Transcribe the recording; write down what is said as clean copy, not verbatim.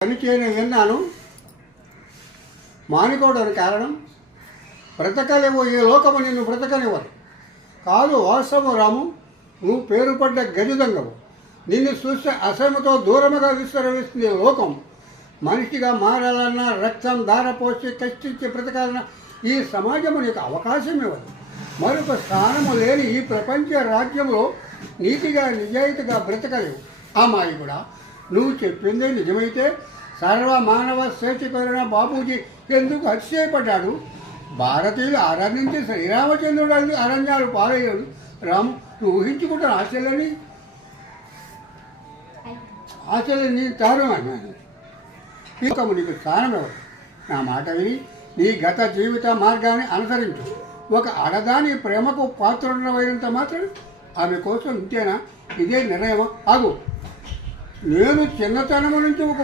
పనిచేయని విన్నాను మానుకోవడానికి కారణం బ్రతకలేవు, ఈ లోకము నిన్ను బ్రతకనివ్వరు. కాదు వాస్తవం రాము, నువ్వు పేరు పడ్డ గజదంగవు. నిన్ను చూస్తే అసహ్యతో దూరముగా విస్తరవేస్తుంది లోకం. మనిషిగా మారాలన్నా, రక్తం ధారపోసి కష్టించి బ్రతకాలన్నా ఈ సమాజము నీకు అవకాశం ఇవ్వదు. మరొక స్థానము లేని ఈ ప్రపంచ రాజ్యంలో నీతిగా నిజాయితీగా బ్రతకలేవు. అమ్మాయి కూడా నువ్వు చెప్పిందే నిజమైతే సర్వ మానవ శ్రేష్ఠికైన బాపూజీ ఎందుకు హత్యపడ్డాడు? భారతీయులు ఆరాధించే శ్రీరామచంద్రుడు అరణ్యాలు పాలయ్యాడు. రాము, నువ్వు ఊహించుకుంటాను ఆశలని తారుమన్నాను. ఇంకము నీకు స్థానం ఎవరు? నా మాట విని నీ గత జీవిత మార్గాన్ని అనుసరించు. ఒక ఆడదాని ప్రేమకు పాత్రుడమైనంత మాత్రం ఆమె కోసం ఇంతేనా? ఇదే నిర్ణయం. ఆగు, నేను చిన్నతనము నుంచి ఒక